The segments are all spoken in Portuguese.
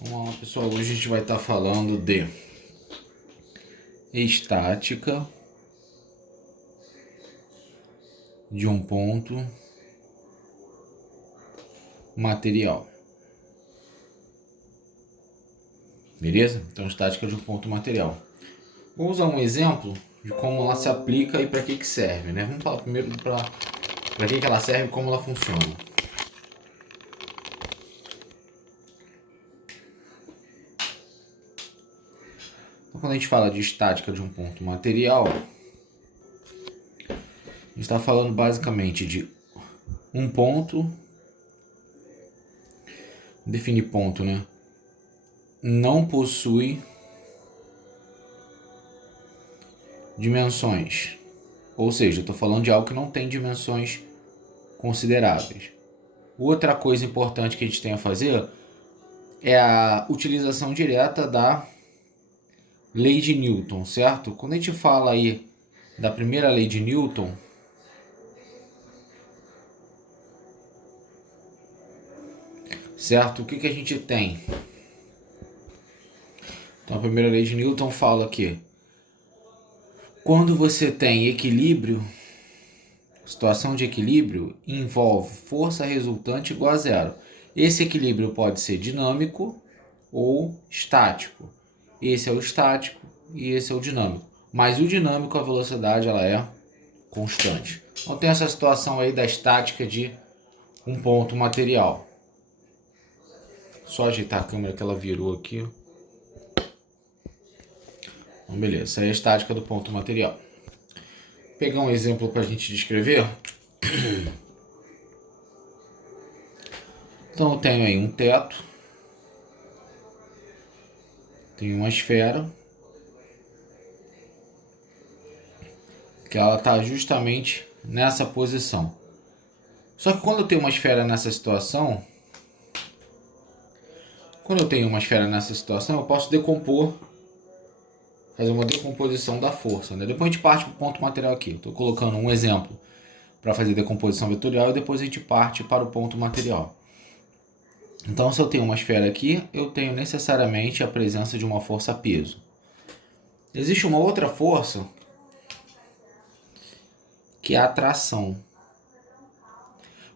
Vamos lá, pessoal. Hoje a gente vai estar falando de estática de um ponto material. Beleza? Então, estática de um ponto material. Vou usar um exemplo de como ela se aplica e para que serve, né? Vamos falar primeiro para que ela serve e como ela funciona. Então, quando a gente fala de estática de um ponto material, a gente está falando basicamente de um ponto. Definir ponto, né? Não possui dimensões. Ou seja, eu estou falando de algo que não tem dimensões consideráveis. Outra coisa importante que a gente tem a fazer é a utilização direta da lei de Newton, certo? Quando a gente fala aí da primeira lei de Newton, certo? O que a gente tem? Então, a primeira lei de Newton fala que quando você tem equilíbrio, situação de equilíbrio envolve força resultante igual a zero. Esse equilíbrio pode ser dinâmico ou estático. Esse é o estático e esse é o dinâmico. Mas o dinâmico, a velocidade, ela é constante. Então tem essa situação aí da estática de um ponto material. Só ajeitar a câmera que ela virou aqui. Então beleza, essa é a estática do ponto material. Vou pegar um exemplo para a gente descrever. Então eu tenho aí um teto. Tenho uma esfera. Que ela está justamente nessa posição. Só que quando eu tenho uma esfera nessa situação, eu posso decompor, fazer uma decomposição da força, né? Depois a gente parte para o ponto material aqui. Estou colocando um exemplo para fazer decomposição vetorial e depois a gente parte para o ponto material. Então, se eu tenho uma esfera aqui, eu tenho necessariamente a presença de uma força peso. Existe uma outra força que é a atração.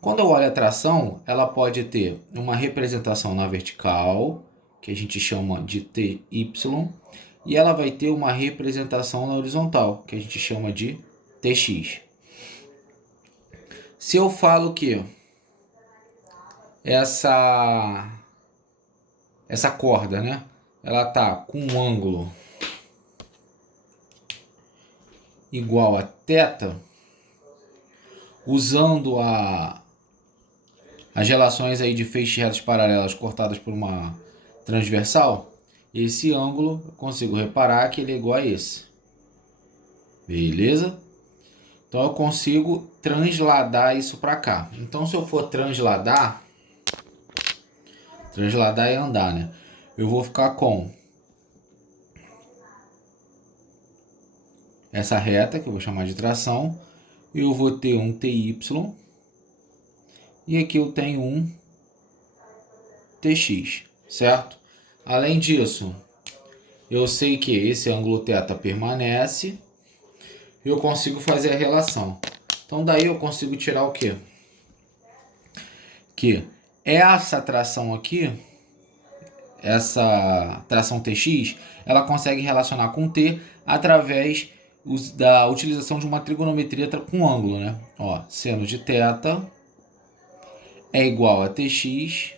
Quando eu olho a tração, ela pode ter uma representação na vertical, que a gente chama de TY, e ela vai ter uma representação na horizontal, que a gente chama de TX. Se eu falo que essa corda, né, ela tá com um ângulo igual a θ, usando as relações aí de feixes retas paralelas cortadas por uma transversal, esse ângulo eu consigo reparar que ele é igual a esse. Beleza? Então eu consigo transladar isso para cá. Então se eu for transladar é andar, né? Eu vou ficar com essa reta, que eu vou chamar de tração, eu vou ter um TY, e aqui eu tenho um TX, certo? Além disso, eu sei que esse ângulo θ permanece, e eu consigo fazer a relação. Então daí eu consigo tirar o quê? Que essa tração aqui, essa tração TX, ela consegue relacionar com T através da utilização de uma trigonometria com ângulo, né? Ó, seno de θ é igual a TX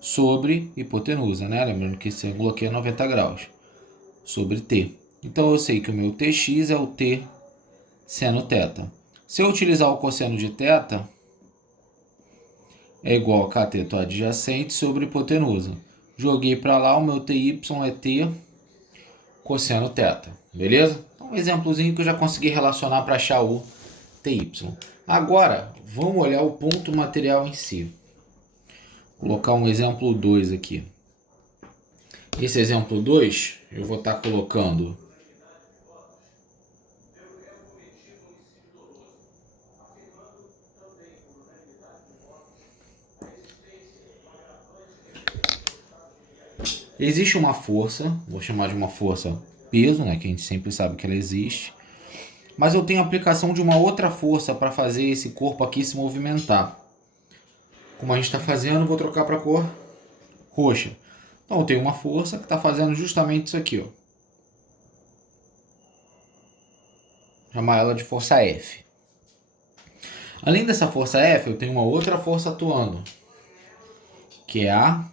sobre hipotenusa, né? Lembrando que esse ângulo aqui é 90 graus, sobre T. Então eu sei que o meu TX é o T seno θ. Se eu utilizar o cosseno de θ, é igual a cateto adjacente sobre hipotenusa. Joguei para lá, o meu TY é T cosseno θ. Beleza? Então, um exemplozinho que eu já consegui relacionar para achar o TY. Agora, vamos olhar o ponto material em si. Vou colocar um exemplo 2 aqui. Esse exemplo 2, eu vou estar colocando Existe uma força, vou chamar de uma força peso, né, que a gente sempre sabe que ela existe, mas eu tenho a aplicação de uma outra força para fazer esse corpo aqui se movimentar. Como a gente está fazendo, vou trocar para a cor roxa. Então eu tenho uma força que está fazendo justamente isso aqui, ó. Chamar ela de força F. Além dessa força F, eu tenho uma outra força atuando, que é a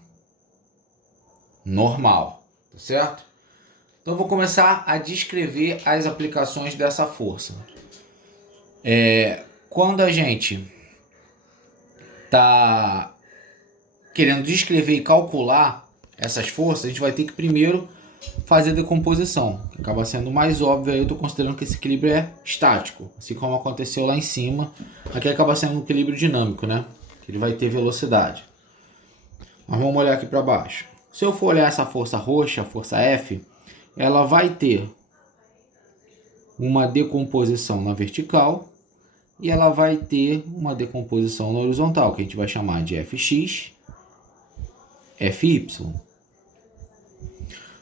normal, tá certo? Então eu vou começar a descrever as aplicações dessa força. Quando a gente está querendo descrever e calcular essas forças, a gente vai ter que primeiro fazer a decomposição, que acaba sendo mais óbvio. Aí eu estou considerando que esse equilíbrio é estático, assim como aconteceu lá em cima. Aqui acaba sendo um equilíbrio dinâmico, né? Ele vai ter velocidade. Mas vamos olhar aqui para baixo. Se eu for olhar essa força roxa, a força F, ela vai ter uma decomposição na vertical e ela vai ter uma decomposição na horizontal, que a gente vai chamar de Fx, Fy.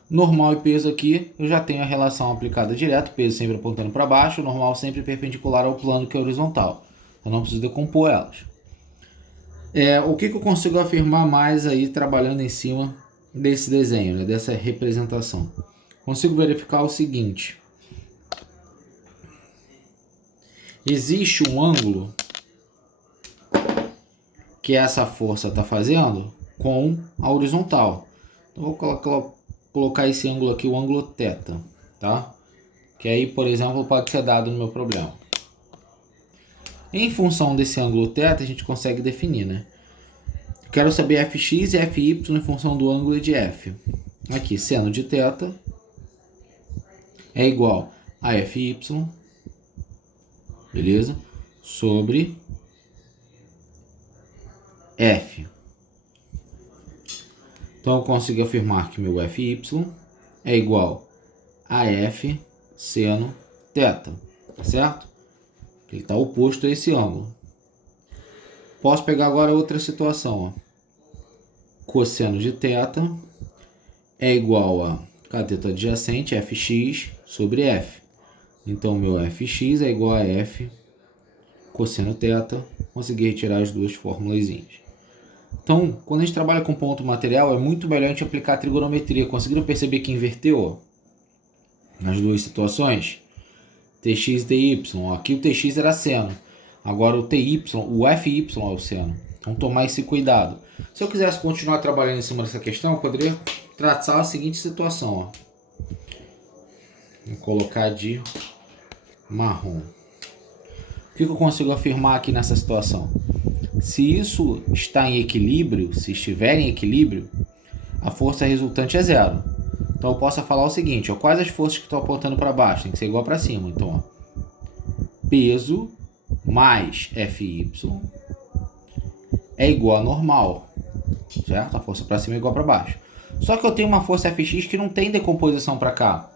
Normal e peso aqui, eu já tenho a relação aplicada direto, peso sempre apontando para baixo, normal sempre perpendicular ao plano que é horizontal. Eu não preciso decompor elas. O que eu consigo afirmar mais aí trabalhando em cima desse desenho, né, dessa representação? Consigo verificar o seguinte. Existe um ângulo que essa força está fazendo com a horizontal. Então vou colocar esse ângulo aqui, o ângulo θ, tá? Que aí, por exemplo, pode ser dado no meu problema. Em função desse ângulo θ, a gente consegue definir, né? Quero saber Fx e Fy em função do ângulo de F. Aqui, seno de θ é igual a Fy, beleza? Sobre F. Então eu consigo afirmar que meu Fy é igual a F seno θ, tá certo? Ele está oposto a esse ângulo. Posso pegar agora outra situação, ó. Cosseno de θ é igual a cateto adjacente Fx sobre F. Então meu Fx é igual a F cosseno θ. Consegui retirar as duas formulazinhas. Então, quando a gente trabalha com ponto material, é muito melhor a gente aplicar a trigonometria. Conseguiram perceber que inverteu nas duas situações? Tx e Ty. Aqui o Tx era seno. Agora o Ty, o Fy é o seno. Então tomar esse cuidado. Se eu quisesse continuar trabalhando em cima dessa questão, eu poderia traçar a seguinte situação. Ó. Vou colocar de marrom. O que eu consigo afirmar aqui nessa situação? Se isso está em equilíbrio, se estiver em equilíbrio, a força resultante é zero. Então eu posso falar o seguinte, ó, quais as forças que estão apontando para baixo? Tem que ser igual para cima. Então, ó, peso mais Fy é igual a normal, certo? A força para cima é igual para baixo. Só que eu tenho uma força Fx que não tem decomposição para cá.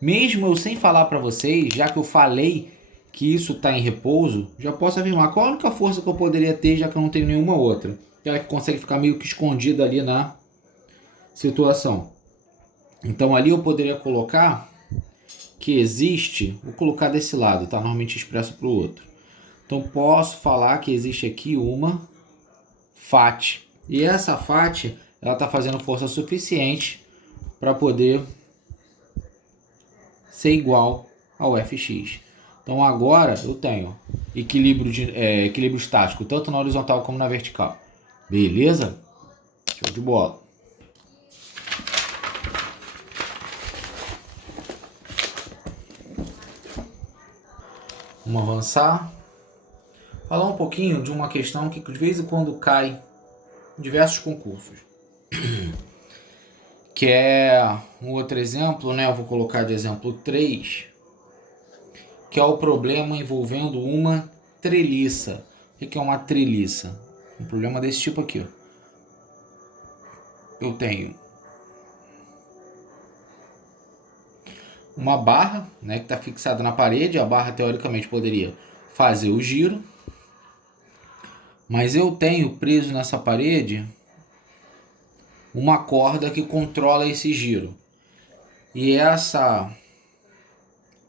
Mesmo eu sem falar para vocês, já que eu falei que isso está em repouso, já posso afirmar qual a única força que eu poderia ter, já que eu não tenho nenhuma outra. Aquela que consegue ficar meio que escondida ali na situação. Então ali eu poderia colocar que existe, vou colocar desse lado, tá? Normalmente expresso para o outro. Então posso falar que existe aqui uma FAT. E essa FAT, ela está fazendo força suficiente para poder ser igual ao Fx. Então agora eu tenho equilíbrio estático, tanto na horizontal como na vertical. Beleza? Show de bola. Vamos avançar. Falar um pouquinho de uma questão que de vez em quando cai em diversos concursos. Que é um outro exemplo, né? Eu vou colocar de exemplo 3, que é o problema envolvendo uma treliça. O que é uma treliça? Um problema desse tipo aqui, ó. Eu tenho uma barra, né, que está fixada na parede. A barra teoricamente poderia fazer o giro, mas eu tenho preso nessa parede uma corda que controla esse giro. E essa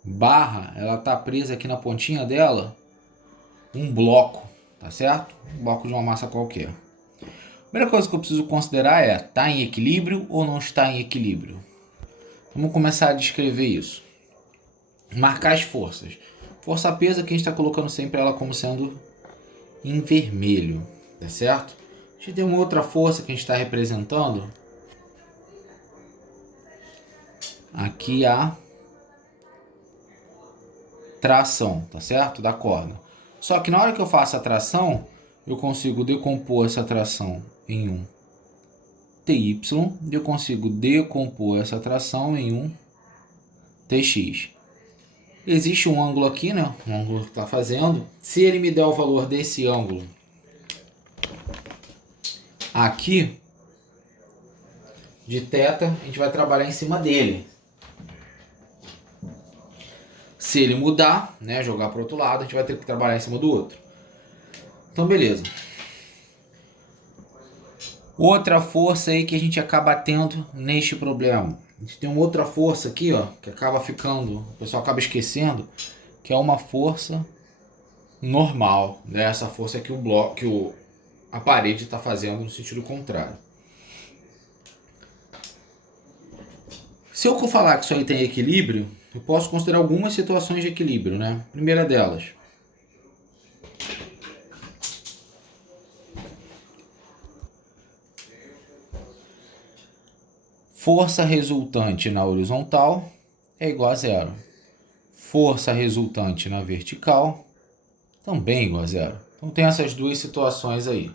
barra, ela tá presa aqui na pontinha dela, um bloco, tá certo? Um bloco de uma massa qualquer. A primeira coisa que eu preciso considerar é, tá em equilíbrio ou não está em equilíbrio? Vamos começar a descrever isso. Marcar as forças. Força pesa que a gente está colocando sempre ela como sendo em vermelho, tá certo? A gente tem uma outra força que a gente está representando. Aqui a tração, tá certo? Da corda. Só que na hora que eu faço a tração, eu consigo decompor essa tração em um TY, e eu consigo decompor essa tração em um TX. Existe um ângulo aqui, né? Um ângulo que está fazendo. Se ele me der o valor desse ângulo aqui, de θ, a gente vai trabalhar em cima dele. Se ele mudar, né, jogar para o outro lado, a gente vai ter que trabalhar em cima do outro. Então, beleza. Outra força aí que a gente acaba tendo neste problema. A gente tem uma outra força aqui, ó, que acaba ficando, o pessoal acaba esquecendo, que é uma força normal, né? Essa força que a parede está fazendo no sentido contrário. Se eu for falar que isso aí tem equilíbrio, eu posso considerar algumas situações de equilíbrio, né? Primeira delas, força resultante na horizontal é igual a zero. Força resultante na vertical também é igual a zero. Então tem essas duas situações aí.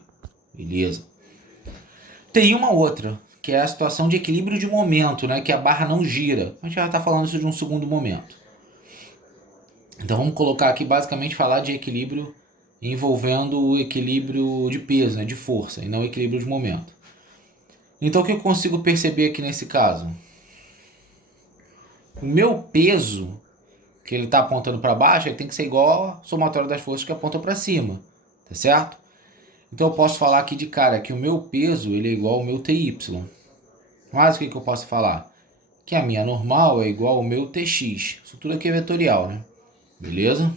Beleza. Tem uma outra, que é a situação de equilíbrio de momento, né? Que a barra não gira. A gente já está falando isso de um segundo momento. Então vamos colocar aqui basicamente falar de equilíbrio envolvendo o equilíbrio de peso, né? De força, e não o equilíbrio de momento. Então o que eu consigo perceber aqui nesse caso? O meu peso, que ele está apontando para baixo, ele tem que ser igual ao somatório das forças que apontam para cima, tá certo? Então eu posso falar aqui de cara que o meu peso ele é igual ao meu TY. Mas o que eu posso falar? Que a minha normal é igual ao meu TX. Isso tudo aqui é vetorial, né? Beleza?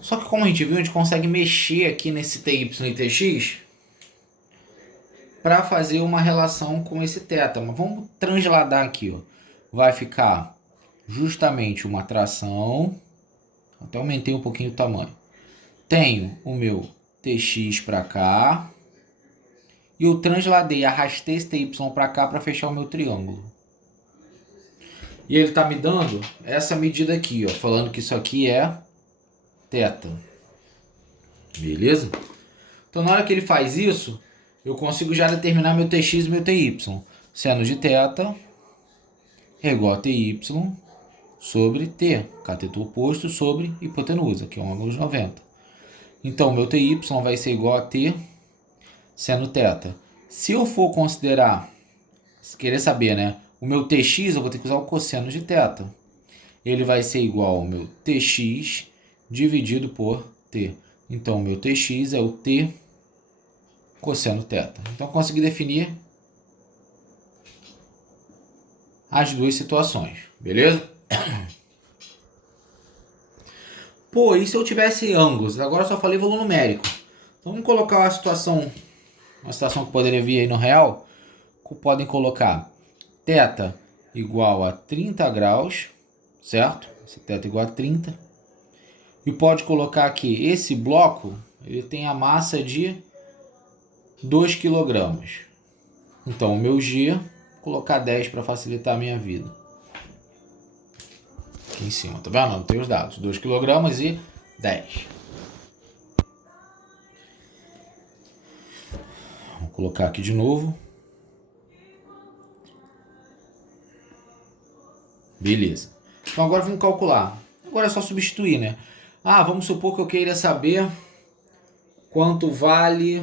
Só que como a gente viu, a gente consegue mexer aqui nesse TY e TX para fazer uma relação com esse θ. Mas vamos transladar aqui, ó. Vai ficar justamente uma tração. Até aumentei um pouquinho o tamanho. Tenho o meu TX para cá. E eu transladei, arrastei esse TY para cá para fechar o meu triângulo. E ele está me dando essa medida aqui, ó, falando que isso aqui é θ. Beleza? Então na hora que ele faz isso, eu consigo já determinar meu Tx e meu Ty. Seno de θ é igual a Ty sobre T, cateto oposto sobre hipotenusa, que é um ângulo de 90. Então, meu Ty vai ser igual a T seno θ. Se eu for considerar, se querer saber, né, o meu Tx, eu vou ter que usar o cosseno de θ. Ele vai ser igual ao meu Tx dividido por T. Então, o meu Tx é o T cosseno θ. Então, eu consegui definir as duas situações, beleza? Pô, e se eu tivesse ângulos? Agora eu só falei valor numérico. Então, vamos colocar uma situação que poderia vir aí no real. Podem colocar θ igual a 30 graus, certo? Esse θ igual a 30. E pode colocar aqui, esse bloco, ele tem a massa de 2 kg. Então, o meu G, vou colocar 10 para facilitar a minha vida. Aqui em cima, tá vendo? Não tem os dados. 2 kg e 10. Vou colocar aqui de novo. Beleza. Então agora vamos calcular. Agora é só substituir, né? Ah, vamos supor que eu queira saber quanto vale...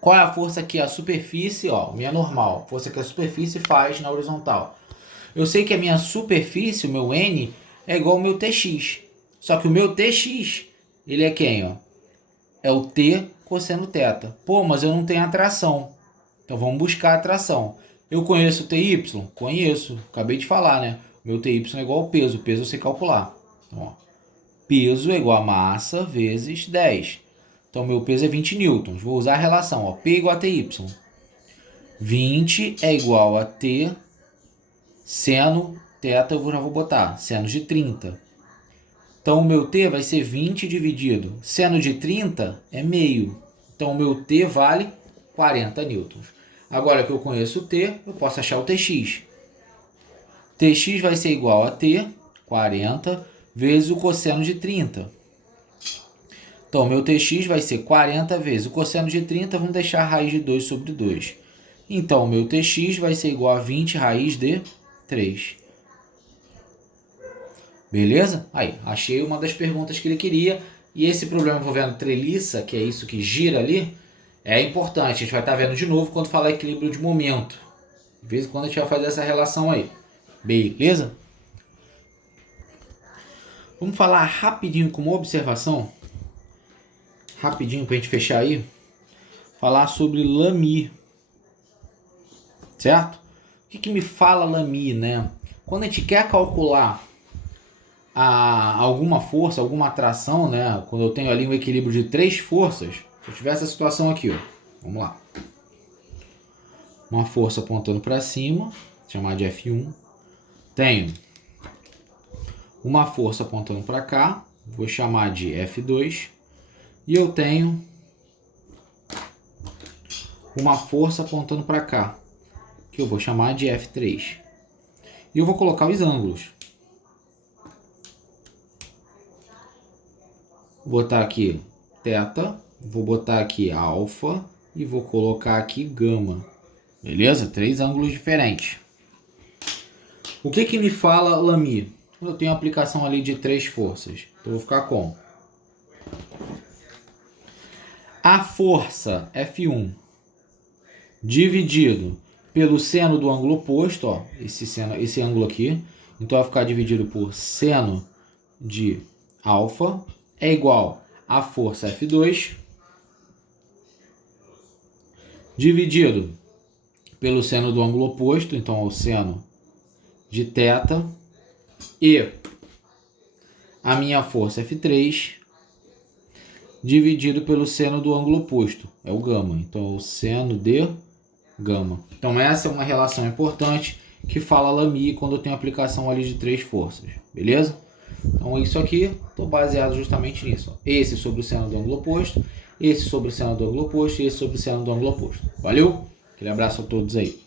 Qual é a força que a superfície, ó, minha normal, força que a superfície faz na horizontal. Eu sei que a minha superfície, o meu N, é igual ao meu Tx. Só que o meu Tx, ele é quem, ó? É o T cosseno θ. Pô, mas eu não tenho atração. Então vamos buscar a atração. Eu conheço o TY? Conheço. Acabei de falar, né? Meu TY é igual ao peso. O peso eu sei calcular. Então, ó, peso é igual a massa vezes 10. Então, meu peso é 20 newtons. Vou usar a relação. Ó, P igual a TY. 20 é igual a T seno θ, eu já vou botar. Seno de 30. Então, o meu T vai ser 20 dividido. Seno de 30 é meio. Então, o meu T vale 40 newtons. Agora que eu conheço o T, eu posso achar o TX. TX vai ser igual a T, 40, vezes o cosseno de 30. Então, meu TX vai ser 40 vezes o cosseno de 30, vamos deixar a raiz de 2 sobre 2. Então, o meu TX vai ser igual a 20 raiz de 3. Beleza? Aí, achei uma das perguntas que ele queria. E esse problema envolvendo treliça, que é isso que gira ali, é importante. A gente vai estar vendo de novo quando falar equilíbrio de momento. De vez em quando a gente vai fazer essa relação aí. Beleza? Vamos falar rapidinho como observação. Rapidinho para a gente fechar aí. Falar sobre Lamy. Certo? O que me fala Lamy, né? Quando a gente quer calcular alguma força, alguma atração, né? Quando eu tenho ali um equilíbrio de 3 forças, se eu tiver essa situação aqui, ó, vamos lá. Uma força apontando para cima, chamar de F1. Tenho uma força apontando para cá, vou chamar de F2. E eu tenho uma força apontando para cá, que eu vou chamar de F3. E eu vou colocar os ângulos. Vou botar aqui θ, vou botar aqui alfa e vou colocar aqui gama. Beleza? 3 ângulos diferentes. O que me fala Lamy? Eu tenho aplicação ali de 3 forças. Então eu vou ficar com a força F1 dividido pelo seno do ângulo oposto, ó, esse ângulo aqui. Então vai ficar dividido por seno de alfa é igual a força F2 dividido pelo seno do ângulo oposto, então o seno de θ, e a minha força F3 dividido pelo seno do ângulo oposto, é o gama, então o seno de gama. Então essa é uma relação importante que fala Lamy quando eu tenho aplicação ali de 3 forças, beleza? Então isso aqui, estou baseado justamente nisso. Ó. Esse sobre o seno do ângulo oposto, esse sobre o seno do ângulo oposto e esse sobre o seno do ângulo oposto. Valeu? Aquele abraço a todos aí.